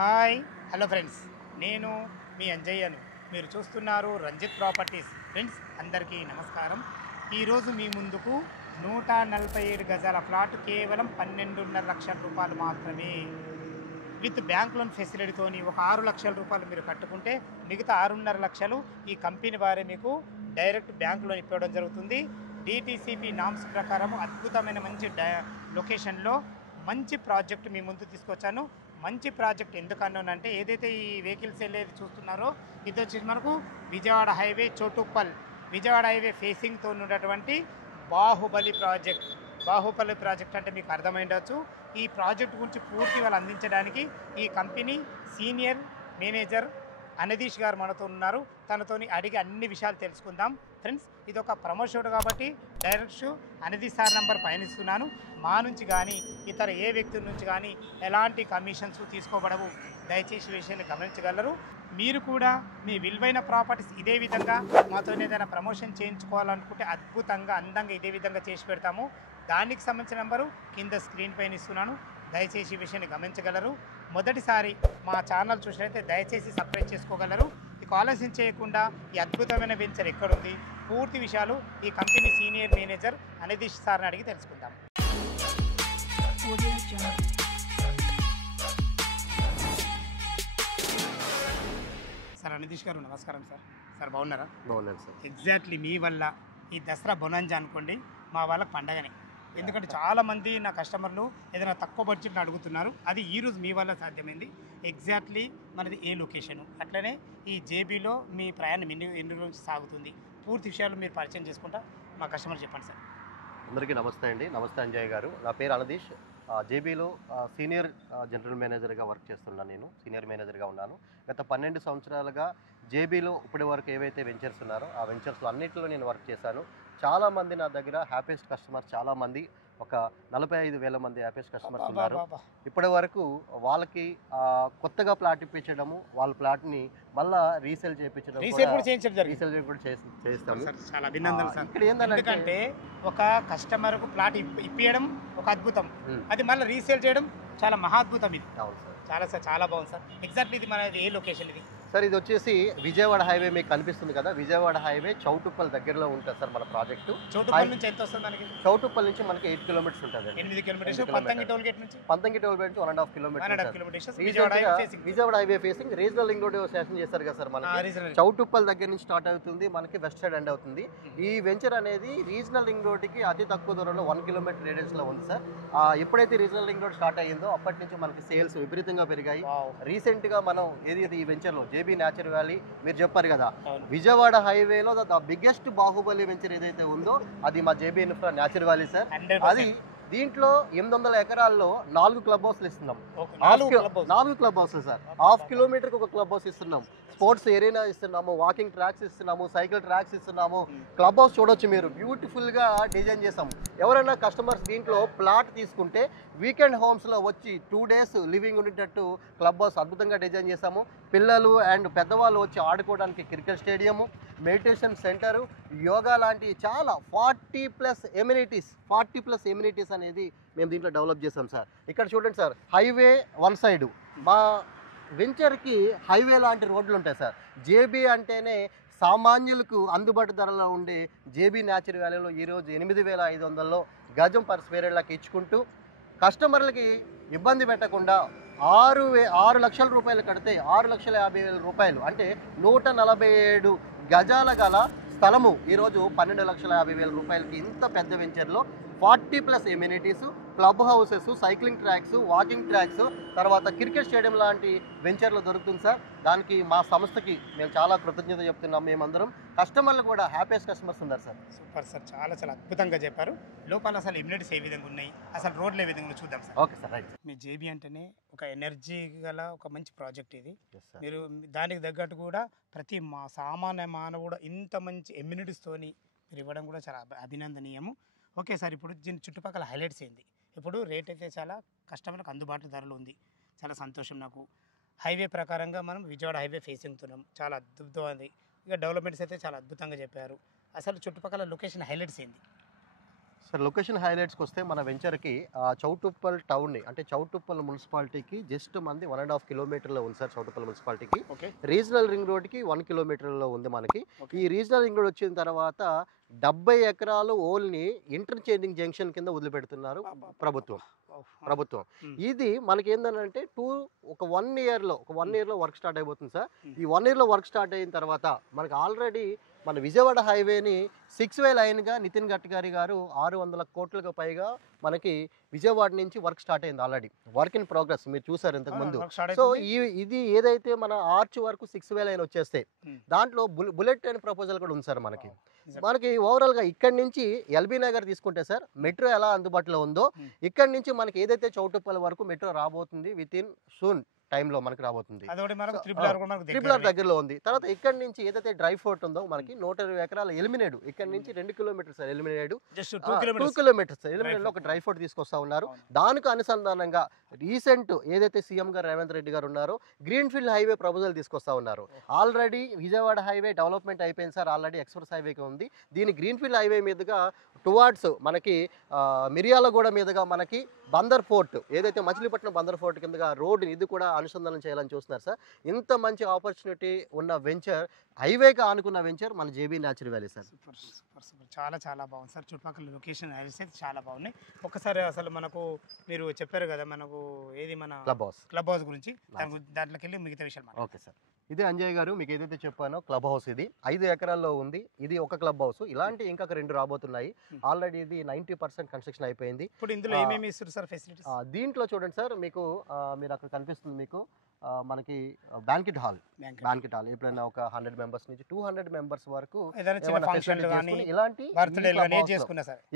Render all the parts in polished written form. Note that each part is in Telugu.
హాయ్ హలో ఫ్రెండ్స్, నేను మీ అంజయ్యను. మీరు చూస్తున్నారు రంజిత్ ప్రాపర్టీస్. ఫ్రెండ్స్ అందరికీ నమస్కారం. ఈరోజు మీ ముందుకు 147 గజాల ప్లాట్ కేవలం 12.5 లక్షల రూపాయలు మాత్రమే. విత్ బ్యాంక్ లోన్ ఫెసిలిటీతోని ఒక 6 లక్షల రూపాయలు మీరు కట్టుకుంటే మిగతా 6.5 లక్షలు ఈ కంపెనీ వారే మీకు డైరెక్ట్ బ్యాంక్ లోన్ ఇవ్వడం జరుగుతుంది. డిటిసిపి నామ్స్ ప్రకారం అద్భుతమైన మంచి లొకేషన్లో మంచి ప్రాజెక్ట్ మీ ముందు తీసుకొచ్చాను. మంచి ప్రాజెక్ట్ ఎందుకన్నానంటే, ఏదైతే ఈ వెహికల్స్ వెళ్ళేది చూస్తున్నారో ఇది వచ్చేసి మనకు విజయవాడ హైవే చోటుప్పల్, విజయవాడ హైవే ఫేసింగ్తో ఉన్నటువంటి బాహుబలి ప్రాజెక్ట్. బాహుబలి ప్రాజెక్ట్ అంటే మీకు అర్థమైండవచ్చు. ఈ ప్రాజెక్ట్ గురించి పూర్తి వాళ్ళు అందించడానికి ఈ కంపెనీ సీనియర్ మేనేజర్ అనదీష్ గారు మనతో ఉన్నారు. తనతోని అడిగి అన్ని విషయాలు తెలుసుకుందాం. ఫ్రెండ్స్, ఇది ఒక ప్రమోషన్ కాబట్టి డైరెక్ట్ అనదీష్ సార్ నంబర్ పయనిస్తున్నాను. మా నుంచి కానీ ఇతర ఏ వ్యక్తుల నుంచి కానీ ఎలాంటి కమిషన్స్ తీసుకోబడవు. దయచేసి విషయాన్ని గమనించగలరు. మీరు కూడా మీ విలువైన ప్రాపర్టీస్ ఇదే విధంగా మాతో ఏదైనా ప్రమోషన్ చేయించుకోవాలనుకుంటే అద్భుతంగా అందంగా ఇదే విధంగా చేసి పెడతాము. దానికి సంబంధించిన నెంబరు కింద స్క్రీన్ పైన ఇస్తున్నాను. దయచేసి ఈ విషయాన్ని గమనించగలరు. మొదటిసారి మా ఛానల్ చూసినట్లయితే దయచేసి సబ్స్క్రైబ్ చేసుకోగలరు. ఇక ఆలస్యం చేయకుండా ఈ అద్భుతమైన వెంచర్ ఎక్కడుంది, పూర్తి విషయాలు ఈ కంపెనీ సీనియర్ మేనేజర్ అనదీష్ సార్ని అడిగి తెలుసుకుందాం. సార్ అనదీష్ గారు నమస్కారం సార్. సార్ బాగున్నారా? బాగున్నాను సార్. ఎగ్జాక్ట్లీ మీ వల్ల ఈ దసరా బొనంజా అనుకోండి మా వాళ్ళకి పండగనే. ఎందుకంటే చాలామంది నా కస్టమర్లు ఏదైనా తక్కువ బడ్జెట్ని అడుగుతున్నారు. అది ఈరోజు మీ వల్ల సాధ్యమైంది. ఎగ్జాక్ట్లీ మనది ఏ లొకేషను, అట్లనే ఈ జేబీలో మీ ప్రయాణం ఎన్ని రోజులు సాగుతుంది, పూర్తి విషయాలు మీరు పరిచయం చేసుకుంటా మా కస్టమర్ చెప్పండి సార్. అందరికీ నమస్తే అండి. నమస్తే అంజయ్ గారు. నా పేరు అనదీష్. జేబీలో సీనియర్ జనరల్ మేనేజర్గా వర్క్ చేస్తున్నాను. నేను సీనియర్ మేనేజర్గా ఉన్నాను. గత 12 సంవత్సరాలుగా జేబీలో ఇప్పటి వరకు ఏవైతే వెంచర్స్ ఉన్నారో ఆ వెంచర్స్లో అన్నింటిలో నేను వర్క్ చేశాను. చాలామంది నా దగ్గర హ్యాపీయెస్ట్ కస్టమర్స్, చాలామంది ఒక 45,000 మంది హ్యాపీయెస్ట్ కస్టమర్స్ ఉన్నారు. ఇప్పటి వరకు వాళ్ళకి కొత్తగా ప్లాట్ ఇప్పించడము, వాళ్ళ ప్లాట్ని మళ్ళీ రీసేల్ చేయించడం, రీసేల్ కూడా చేస్తాము. చాలా అభినందనలు సార్. ఇక్కడ ఏంటంటే ఒక కస్టమర్కు ప్లాట్ ఇప్పించడం ఒక అద్భుతం, అది మళ్ళీ రీసేల్ చేయడం చాలా మహాద్భుతం. ఇది అవును సార్. చాలా సార్, చాలా బాగుంది సార్. ఎగ్జాక్ట్లీ ఇది మన ఏ లొకేషన్ ఇది సార్? ఇది వచ్చేసి విజయవాడ హైవే మీకు కనిపిస్తుంది కదా, విజయవాడ హైవే చౌటుప్పల్ దగ్గరలో ఉంటుంది సార్ మన ప్రాజెక్టు. చౌటుప్పల్ నుంచి ఎంత వస్తుంది మనకి? చౌటుప్పల్ నుంచి మనకి 8 కిలోమీటర్స్ ఉంటుంది. 8 కిలోమీటర్స్. పంతంగి టోల్ గేట్ నుంచి 1.5 kilometres. Vijayawada highway facing regional ring road sanction చేస్తారు కదా సార్ మనకి. చౌటుప్పల్ దగ్గర నుంచి స్టార్ట్ అవుతుంది, మనకి వెస్ట్ సైడ్ ఎండ్ అవుతుంది. ఈ వెంచర్ అనేది రీజనల్ రింగ్ రోడ్కి అతి తక్కువ దూరంలో 1 కిలోమీటర్ రేడియస్ లో ఉంది సార్. ఎప్పుడైతే రీజనల్ రింగ్ రోడ్ స్టార్ట్ అయ్యిందో అప్పటి నుంచి మనకి సేల్స్ విపరీతంగా పెరిగాయి. రీసెంట్ గా మనం ఏది ఈ వెంచర్ లో జేబీ న్యాచురల్ వ్యాలీ మీరు చెప్పారు కదా, విజయవాడ హైవేలో ద బిగ్గెస్ట్ బాహుబలి వెంచర్ ఏదైతే ఉందో అది మా JB infra natural valley sir. అది దీంట్లో 800 ఎకరాల్లో 4 క్లబ్ హౌస్లు ఇస్తున్నాం. 4 క్లబ్ హౌస్లు సార్. హాఫ్ కిలోమీటర్కి ఒక క్లబ్ హౌస్ ఇస్తున్నాం. స్పోర్ట్స్ ఏరియా ఇస్తున్నాము, వాకింగ్ ట్రాక్స్ ఇస్తున్నాము, సైకిల్ ట్రాక్స్ ఇస్తున్నాము. క్లబ్ హౌస్ చూడొచ్చు మీరు, బ్యూటిఫుల్గా డిజైన్ చేసాము. ఎవరైనా కస్టమర్స్ దీంట్లో ప్లాట్ తీసుకుంటే వీకెండ్ హోమ్స్లో వచ్చి 2 days లివింగ్ ఉండేటట్టు క్లబ్ హౌస్ అద్భుతంగా డిజైన్ చేసాము. పిల్లలు అండ్ పెద్దవాళ్ళు వచ్చి ఆడుకోవడానికి cricket stadium, meditation centre, yoga లాంటి చాలా 40+ ఎమ్యూనిటీస్ అనేది మేము దీంట్లో డెవలప్ చేసాం సార్. ఇక్కడ చూడండి సార్, హైవే వన్ సైడ్ మా వెంచర్కి హైవే లాంటి రోడ్లు ఉంటాయి సార్. జేబీ అంటేనే సామాన్యులకు అందుబాటు ధరలో ఉండే జేబీ న్యాచురల్ వ్యాలీలో ఈరోజు 8,500లో గజం పర్ స్క్వేర్ యార్డ్లకి ఇచ్చుకుంటూ కస్టమర్లకి ఇబ్బంది పెట్టకుండా 6 లక్షల రూపాయలు కడితే 6,50,000 రూపాయలు అంటే 147 గజాల గల స్థలము ఈరోజు 12,50,000 రూపాయలకి ఇంత పెద్ద వెంచర్లో 40+ amenities, club houses, cycling tracks, walking tracks, తర్వాత క్రికెట్ స్టేడియం లాంటి వెంచర్లు దొరుకుతుంది సార్. దానికి మా సంస్థకి మేము చాలా కృతజ్ఞత చెప్తున్నాం. మేమందరం కస్టమర్లు కూడా హ్యాపీయెస్ట్ కస్టమర్స్ ఉన్నారు సార్. సూపర్ సార్, చాలా చాలా అద్భుతంగా చెప్పారు. లోపల అసలు ఎమ్యూనిటీస్ ఏ విధంగా ఉన్నాయి, అసలు రోడ్లు ఏ విధంగా చూద్దాం సార్. Okay sir, right. మీ జేబీ అంటేనే ఒక ఎనర్జీ గల ఒక మంచి ప్రాజెక్ట్ ఇది. మీరు దానికి తగ్గట్టు కూడా ప్రతి సామాన్య మానవుడు ఇంత మంచి ఎమ్యూనిటీస్తోని మీరు ఇవ్వడం కూడా చాలా అభినందనీయము. ఓకే సార్, ఇప్పుడు దీని చుట్టుపక్కల హైలైట్స్ ఏంది? ఇప్పుడు రేట్ అయితే చాలా కస్టమర్లకు అందుబాటు ధరలు ఉంది, చాలా సంతోషం నాకు. హైవే ప్రకారంగా మనం విజయవాడ హైవే ఫేసింగ్ ఉన్నాం, చాలా అద్భుతమైంది. ఇక డెవలప్మెంట్స్ అయితే చాలా అద్భుతంగా చెప్పారు. అసలు చుట్టుపక్కల లొకేషన్ హైలైట్స్ ఏంది? సార్ లొకేషన్ హైలైట్స్కి వస్తే మన వెంచర్కి చౌటుప్పల్ టౌన్ని అంటే చౌటుప్పల్ మున్సిపాలిటీకి జస్ట్ మంది 1.5 కిలోమీటర్లో ఉంది సార్. చౌటుప్పల్ మున్సిపాలిటీకి ఓకే. రీజనల్ రింగ్ రోడ్కి 1 కిలోమీటర్లో ఉంది మనకి. ఈ రీజనల్ రింగ్ రోడ్ వచ్చిన తర్వాత 70 ఎకరాలు ఓన్లీ ఇంటర్చేంజింగ్ జంక్షన్ కింద వదిలిపెడుతున్నారు ప్రభుత్వం. ఇది మనకి ఏంటంటే ఒక 1 ఇయర్లో వర్క్ స్టార్ట్ అయిపోతుంది సార్. ఈ 1 ఇయర్లో వర్క్ స్టార్ట్ అయిన తర్వాత మనకి ఆల్రెడీ మన విజయవాడ హైవేని 6 వే లైన్గా నితిన్ గడ్కరీ గారు 600 కోట్లకు పైగా మనకి విజయవాడ నుంచి వర్క్ స్టార్ట్ అయింది ఆల్రెడీ. వర్క్ ఇన్ ప్రోగ్రెస్ మీరు చూసారు ఇంతకు ముందు. సో ఇది ఏదైతే మన ఆర్చ్ వరకు 6 వే లైన్ వచ్చేస్తే దాంట్లో బుల్లెట్ ట్రైన్ ప్రపోజల్ కూడా ఉంది సార్ మనకి. ఓవరాల్గా ఇక్కడి నుంచి ఎల్బీ నగర్ తీసుకుంటే సార్ మెట్రో ఎలా అందుబాటులో ఉందో ఇక్కడి నుంచి మనకి ఏదైతే చౌటుప్పల్ వరకు మెట్రో రాబోతుంది విత్ ఇన్ సూన్ టైంలో మనకి రాబోతుంది. ట్రిపుల్ ఆర్ దగ్గరలో ఉంది. తర్వాత ఇక్కడ నుంచి ఏదైతే డ్రై ఫోర్ట్ ఉందో మనకి 120 ఎకరాల ఎలిమినేడు ఇక్కడ నుంచి 2 కిలోమీటర్స్ సార్. ఎలిమినేడు 2 కిలోమీటర్స్ ఎలిమినేడులో ఒక డ్రై ఫోర్ట్ తీసుకొస్తా ఉన్నారు. దానికి అనుసంధానంగా రీసెంట్ ఏదైతే సీఎం గారు రేవంత్ రెడ్డి గారు ఉన్నారో గ్రీన్ ఫీల్డ్ హైవే ప్రపోజల్ తీసుకొస్తా ఉన్నారు. ఆల్రెడీ విజయవాడ హైవే డెవలప్మెంట్ అయిపోయింది సార్. ఆల్రెడీ ఎక్స్ప్రెస్ హైవేకి ఉంది. దీని గ్రీన్ ఫీల్డ్ హైవే మీదుగా టువార్డ్స్ మనకి మిర్యాలగూడ మీదుగా మనకి బందర్ ఫోర్ట్ ఏదైతే మచిలీపట్నం బందర్ ఫోర్ట్ కిందగా రోడ్డు ఇది కూడా అనుసంధానం చేయాలని చూస్తున్నారు సార్. ఇంత మంచి ఆపర్చునిటీ ఉన్న వెంచర్ హైవేగా ఆనుకున్న వెంచర్ మన JB natural valley sir. Super super super చాలా బాగుంది సార్. చుట్టుపక్కల లొకేషన్ అయితే చాలా బాగున్నాయి. ఒకసారి అసలు మనకు మీరు చెప్పారు కదా మనకు ఏది మన క్లబ్ హౌస్ గురించి దాంట్లోకి వెళ్ళి మిగతా విషయాలు. Okay sir. ఇదే అంజయ్ గారు మీకు ఏదైతే చెప్పానో క్లబ్ హౌస్ ఇది 5 ఎకరాల్లో ఉంది. ఇది ఒక క్లబ్ హౌస్. ఇలాంటి ఇంకా 2 రాబోతున్నాయి. ఆల్రెడీ ఇది 90% కన్స్ట్రక్షన్ అయిపోయింది. ఇప్పుడు ఇందులో ఏమేమి ఇస్తారు సార్ ఫెసిలిటీస్? దీంట్లో చూడండి సార్ మీకు మీరు అక్కడ కనిపిస్తుంది మీకు మనకి బ్యాంకెట్ హాల్ ఎప్పుడైనా ఒక 100 మెంబర్స్ నుంచి 200 మెంబర్స్ వరకు ఇలాంటి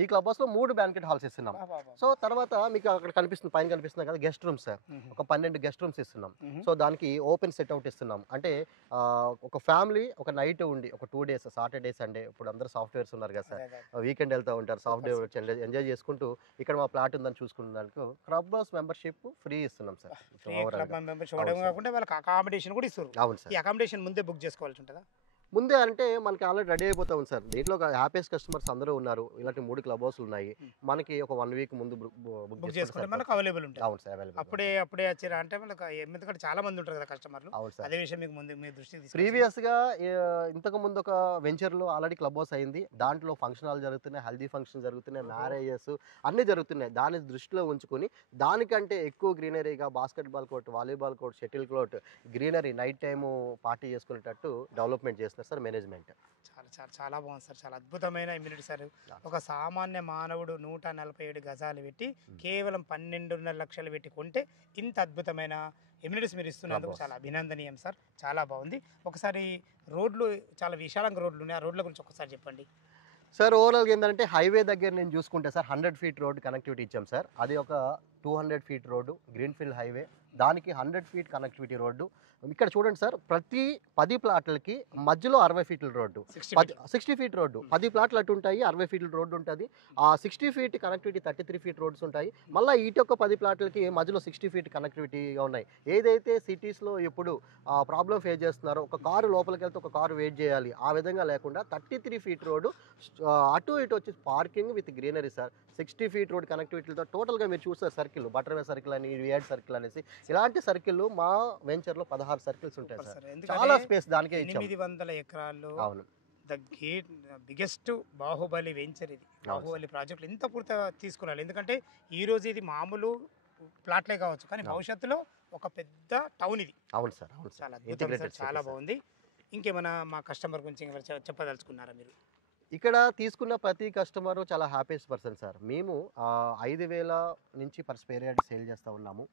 ఈ క్లబ్ హౌస్ లో 3 బ్యాంకెట్ హాల్స్ ఇస్తున్నాం. సో తర్వాత మీకు అక్కడ కనిపిస్తుంది పైన కనిపిస్తుంది కదా గెస్ట్ రూమ్స్ సార్. ఒక 12 గెస్ట్ రూమ్స్ ఇస్తున్నాం. సో దానికి ఓపెన్ సెట్ అవుట్ ఇస్తున్నాం. అంటే ఒక ఫ్యామిలీ ఒక నైట్ ఉండి ఒక 2 డేస్ సాటర్డే సండే ఇప్పుడు అందరూ సాఫ్ట్వేర్స్ ఉన్నారు కదా సార్. వీకెండ్ వెళ్తూ ఉంటారు. సాఫ్ట్వేర్ ఎంజాయ్ చేసుకుంటూ ఇక్కడ మా ప్లాట్ ఉందని చూసుకున్నానికి క్లబ్ హౌస్ మెంబర్షిప్ ఫ్రీ ఇస్తున్నాం సార్. కాకుండా వాళ్ళకి అకామిడేషన్ కూడా ఇస్తారు. అవును సార్. ఈ అకామిడేషన్ ముందే బుక్ చేసుకోవాల్సి ఉంటుందా? ముందే అంటే మనకి ఆల్రెడీ రెడీ అయిపోతా ఉంది సార్. దీంట్లో హ్యాపీయెస్ట్ కస్టమర్స్ అందరూ ఉన్నారు. ఇలాంటి 3 క్లబ్ హౌస్లు ఉన్నాయి. మనకి ఒక 1 వీక్ ముందు బుక్ చేసుకుంటే మనకు అవైలబుల్ ఉంటుంది. అవును సార్ అవైలబుల్. అప్పుడే వచ్చారా అంటే మనకు ఎందుకంటే చాలా మంది ఉంటారు కదా కస్టమర్లు. అవును సార్. అదే విషయం మీకు ముందు మీ దృష్టికి ప్రీవియస్ గా ఇంతకు ముందు ఒక వెంచర్ లో ఆల్రెడీ క్లబ్ హౌస్ అయింది. దాంట్లో ఫంక్షన్ హాల్ జరుగుతున్నాయి, హల్దీ ఫంక్షన్ జరుగుతున్నాయి, మ్యారేజెస్ అన్ని జరుగుతున్నాయి. దాన్ని దృష్టిలో ఉంచుకొని దానికంటే ఎక్కువ గ్రీనరీగా basketball court, volleyball court, shuttle court, greenery night time party చేసుకునేటట్టు డెవలప్మెంట్ చేస్తున్నారు సార్ మేనేజ్మెంట్. చాలా బాగుంది సార్. చాలా అద్భుతమైన ఇమ్యూనిటీ సార్. ఒక సామాన్య మానవుడు 147 గజాలు పెట్టి కేవలం 12.5 లక్షలు పెట్టి కొంటే ఇంత అద్భుతమైన ఇమ్యూనిటీస్ మీరు ఇస్తున్నందుకు చాలా అభినందనీయం సార్. చాలా బాగుంది. ఒకసారి రోడ్లు చాలా విశాలంగా రోడ్లు ఉన్నాయి. ఆ రోడ్ల గురించి ఒకసారి చెప్పండి సార్. ఓవరాల్గా ఏంటంటే హైవే దగ్గర నేను చూసుకుంటే సార్ 100 ఫీట్ రోడ్ కనెక్టివిటీ ఇచ్చాం సార్. అది ఒక 200 ఫీట్ రోడ్డు గ్రీన్ఫీల్డ్ హైవే, దానికి 100 ఫీట్ కనెక్టివిటీ రోడ్డు. ఇక్కడ చూడండి సార్, ప్రతి 10 ప్లాట్లకి మధ్యలో 60 ఫీట్ల రోడ్డు, 60 ఫీట్ రోడ్డు. 10 ప్లాట్లు అటు ఉంటాయి, 60 ఫీట్ల రోడ్డు ఉంటుంది. ఆ 60 ఫీట్ కనెక్టివిటీ 33 ఫీట్ రోడ్స్ ఉంటాయి. మళ్ళీ ఇటొక్క 10 ప్లాట్లకి మధ్యలో 60 ఫీట్ కనెక్టివిటీగా ఉన్నాయి. ఏదైతే సిటీస్లో ఇప్పుడు ప్రాబ్లం ఫేస్ చేస్తున్నారో ఒక కారు లోపలికి వెళ్తే ఒక కారు వెయిట్ చేయాలి, ఆ విధంగా లేకుండా 33 ఫీట్ రోడ్డు అటు ఇటు వచ్చి parking with greenery sir. 60 feet road కనెక్టివిటీతో టోటల్గా మీరు చూస్తారు సర్కిల్, బటర్వే సర్కిల్ అని, వియాడ్ సర్కిల్ అనేసి ఇలాంటి సర్కిల్ మా వెంచర్లో 16 సర్కిల్స్ ఉంటాయి సార్. చాలా స్పేస్ దానికే ఇచ్చాం. 800 ఎకరాల్లో అవును. The gate biggest Baahubali venture ఇది. బాహుబలి ప్రాజెక్టులు ఇంత పూర్తి తీసుకురాలి. ఎందుకంటే ఈ రోజు ఇది మామూలు ప్లాట్లే కావచ్చు, కానీ భవిష్యత్తులో ఒక పెద్ద టౌన్ ఇది. అవును సార్. అవును చాలా అద్భుతం సార్. చాలా బాగుంది. ఇంకేమైనా మా కస్టమర్ గురించి చెప్పదలుచుకున్నారా మీరు? ఇక్కడ తీసుకున్న ప్రతి కస్టమర్ చాలా హ్యాపీయెస్ట్ పర్సన్ సార్. మేము 5,000 నుంచి పర్ స్క్వేర్ యార్డ్ సేల్ చేస్తూ ఉన్నాము.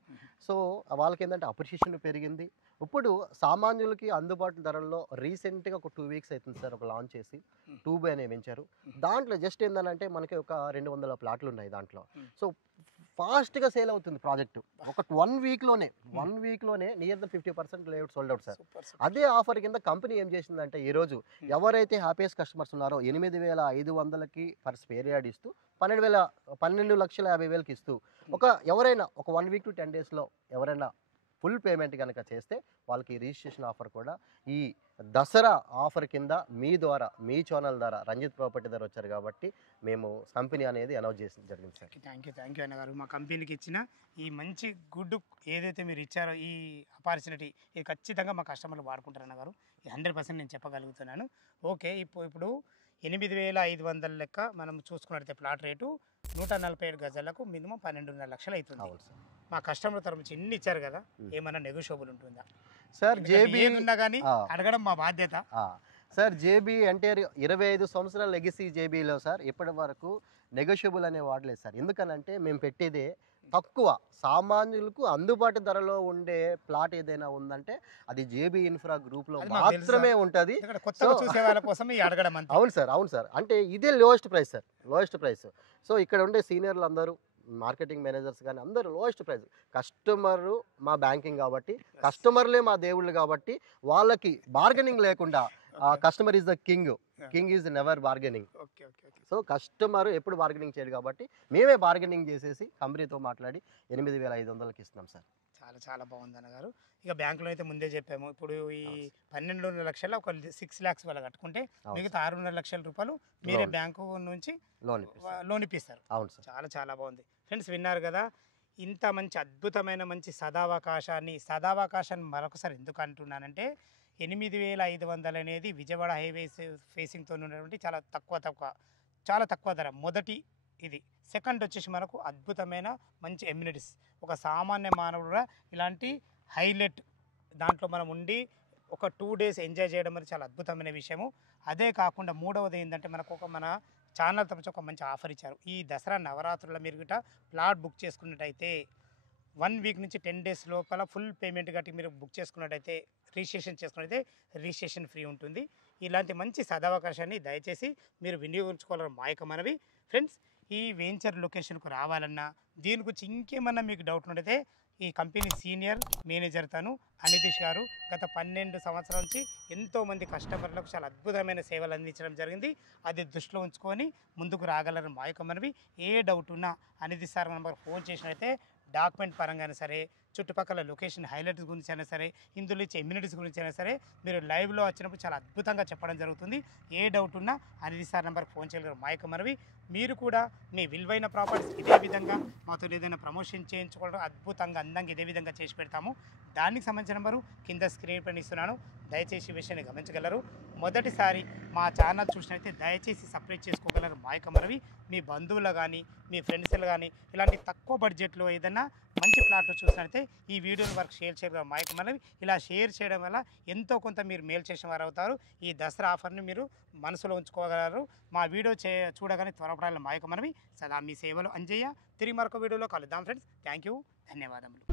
సో వాళ్ళకి ఏంటంటే అప్రిషియేషన్ పెరిగింది. ఇప్పుడు సామాన్యులకి అందుబాటు ధరల్లో రీసెంట్గా ఒక 2 వీక్స్ అవుతుంది సార్ ఒక లాంచ్ చేసి 2B అనే వెంచరు. దాంట్లో జస్ట్ ఏంటంటే మనకి ఒక 200 ప్లాట్లు ఉన్నాయి దాంట్లో. సో ఫాస్ట్గా సేల్ అవుతుంది ప్రాజెక్టు. ఒక 1 వీక్లోనే near the 50% layout sold out sir. అదే ఆఫర్ కింద కంపెనీ ఏం చేసిందంటే ఈరోజు ఎవరైతే హ్యాపీయెస్ట్ కస్టమర్స్ ఉన్నారో 8,500కి పర్ స్క్వేర్ యార్డ్ ఇస్తూ 12,50,000కి ఇస్తూ ఎవరైనా ఒక 1 వీక్ to 10 డేస్లో ఎవరైనా ఫుల్ పేమెంట్ కనుక చేస్తే వాళ్ళకి రిజిస్ట్రేషన్ ఆఫర్ కూడా ఈ దసరా ఆఫర్ కింద మీ ద్వారా మీ ఛానల్ ద్వారా రంజిత్ ప్రాపర్టీ ద్వారా వచ్చారు కాబట్టి మేము కంపెనీ అనేది అనౌన్స్ చేసి జరిగింది సార్. థ్యాంక్ యూ అన్నగారు. మా కంపెనీకి ఇచ్చిన ఈ మంచి గుడ్ ఏదైతే మీరు ఇచ్చారో ఈ ఆపర్చునిటీ ఇది ఖచ్చితంగా మా కస్టమర్లు వాడుకుంటారు అన్నగారు. 100% నేను చెప్పగలుగుతున్నాను. ఓకే, ఇప్పుడు 8,500 లెక్క మనం చూసుకున్నట్లయితే ప్లాట్ రేటు 147 గజాలకు మినిమం 12.5 లక్షలు అవుతుంది. మా కస్టమర్ తరఫు నుంచి ఎన్ని ఇచ్చారు కదా, ఏమన్నా నెగోషియబుల్ ఉంటుందా సార్? జేబీ ఉన్నా కానీ అడగడం మా బాధ్యత సార్. జేబీ అంటే 25 సంవత్సరాల లెగసీ జేబీలో సార్ ఇప్పటి వరకు నెగోషియబుల్ అనే వాడలేదు సార్. ఎందుకనంటే మేము పెట్టేదే తక్కువ సామాన్యులకు అందుబాటు ధరలో ఉండే ప్లాట్ ఏదైనా ఉందంటే అది జేబీ ఇన్ఫ్రా గ్రూప్ లో మాత్రమే ఉంటుంది. చూసే వాళ్ళ కోసం అడగడం. అవును సార్. అంటే ఇదే lowest price sir, lowest price. So ఇక్కడ ఉండే సీనియర్లు అందరూ మార్కెటింగ్ మేనేజర్స్ కానీ అందరూ లోయెస్ట్ ప్రైస్. కస్టమరు మా బ్యాంకింగ్ కాబట్టి, కస్టమర్లే మా దేవుళ్ళు కాబట్టి వాళ్ళకి బార్గెనింగ్ లేకుండా customer is the king is never bargaining. So customer ఎప్పుడు బార్గెనింగ్ చేయడు కాబట్టి మేమే బార్గెనింగ్ చేసేసి కంపెనీతో మాట్లాడి 8,500కి ఇస్తున్నాం సార్. చాలా బాగుంది అన్నగారు. ఇక బ్యాంకులో అయితే ముందే చెప్పాము, ఇప్పుడు ఈ 12.5 లక్షల ఒక 6 lakhs వాళ్ళు కట్టుకుంటే మిగతా 6.5 లక్షల రూపాయలు మీరే బ్యాంకు నుంచి లోన్ ఇప్పిస్తారు. అవును సార్. చాలా బాగుంది ఫ్రెండ్స్, విన్నారు కదా. ఇంత మంచి అద్భుతమైన మంచి సదావకాశాన్ని మరొకసారి ఎందుకు అంటున్నానంటే 8,500 అనేది విజయవాడ హైవే ఫేసింగ్తో ఉన్నటువంటి చాలా తక్కువ ధర. మొదటి ఇది. సెకండ్ వచ్చేసి మనకు అద్భుతమైన మంచి ఎమ్యూనిటీస్. ఒక సామాన్య మానవుడు కూడా ఇలాంటి హైలైట్ దాంట్లో మనం ఉండి ఒక 2 days ఎంజాయ్ చేయడం అనేది చాలా అద్భుతమైన విషయము. అదే కాకుండా మూడవది ఏంటంటే మనకు మన ఛానల్ తరఫు ఒక మంచి ఆఫర్ ఇచ్చారు. ఈ దసరా నవరాత్రుల్లో మీరు గిట్ట ప్లాట్ బుక్ చేసుకున్నట్టయితే 1 week నుంచి 10 days లోపల ఫుల్ పేమెంట్ కట్టి మీరు బుక్ చేసుకున్నట్టయితే రిజిస్ట్రేషన్ ఫ్రీ ఉంటుంది. ఇలాంటి మంచి సదవకాశాన్ని దయచేసి మీరు వినియోగించుకోవాలని మా యొక్క మనవి. ఫ్రెండ్స్, ఈ వెంచర్ లొకేషన్కు రావాలన్నా దీని గురించి ఇంకేమన్నా మీకు డౌట్ ఉంటే ఈ కంపెనీ సీనియర్ మేనేజర్ తను అనితీష్ గారు గత 12 సంవత్సరాల నుంచి ఎంతోమంది కస్టమర్లకు చాలా అద్భుతమైన సేవలు అందించడం జరిగింది. అది దృష్టిలో ఉంచుకొని ముందుకు రాగలరని మా యొక్క మనవి. ఏ డౌట్ ఉన్నా అనితీష్ సార్ నెంబర్ ఫోన్ చేసినైతే డాక్యుమెంట్ పరంగానే సరే, చుట్టుపక్కల లొకేషన్ హైలైట్స్ గురించి అయినా సరే, ఇందులో ఇచ్చే ఇమ్యూనిటీస్ గురించి అయినా సరే మీరు లైవ్లో వచ్చినప్పుడు చాలా అద్భుతంగా చెప్పడం జరుగుతుంది. ఏ డౌట్ ఉన్నా అనితీష్ సార్ నెంబర్కి ఫోన్ చేయగలరు మా యొక్క మనవి. మీరు కూడా మీ విలువైన ప్రాపర్టీస్ ఇదే విధంగా మాతో ఏదైనా ప్రమోషన్ చేయించుకోవడం అద్భుతంగా అందంగా ఇదే విధంగా చేసి పెడతాము. దానికి సంబంధించిన నెంబరు కింద స్క్రీన్ పైన ఇస్తున్నాను. దయచేసి ఈ విషయాన్ని గమనించగలరు. మొదటిసారి మా ఛానల్ చూసినట్లయితే దయచేసి సబ్స్క్రైబ్ చేసుకోగలరు మా యొక్క మనవి. మీ బంధువులు కానీ మీ ఫ్రెండ్స్లు కానీ ఇలాంటి తక్కువ బడ్జెట్లో ఏదైనా మంచి ప్లాట్లు చూసినట్లయితే ఈ వీడియోని వరకు షేర్ చేయగలరు మా యొక్క మనవి. ఇలా షేర్ చేయడం వల్ల ఎంతో కొంత మీరు మేలు చేసిన వారు అవుతారు. ఈ దసరా ఆఫర్ని మీరు మనసులో ఉంచుకోగలరు. మా వీడియో చూడగానే త్వరపడాలి మా యొక్క మనవి. సదా మీ సేవలు అంజయ్య. తిరిగి మరొక వీడియోలో కలుద్దాం ఫ్రెండ్స్. థ్యాంక్ యూ, ధన్యవాదములు.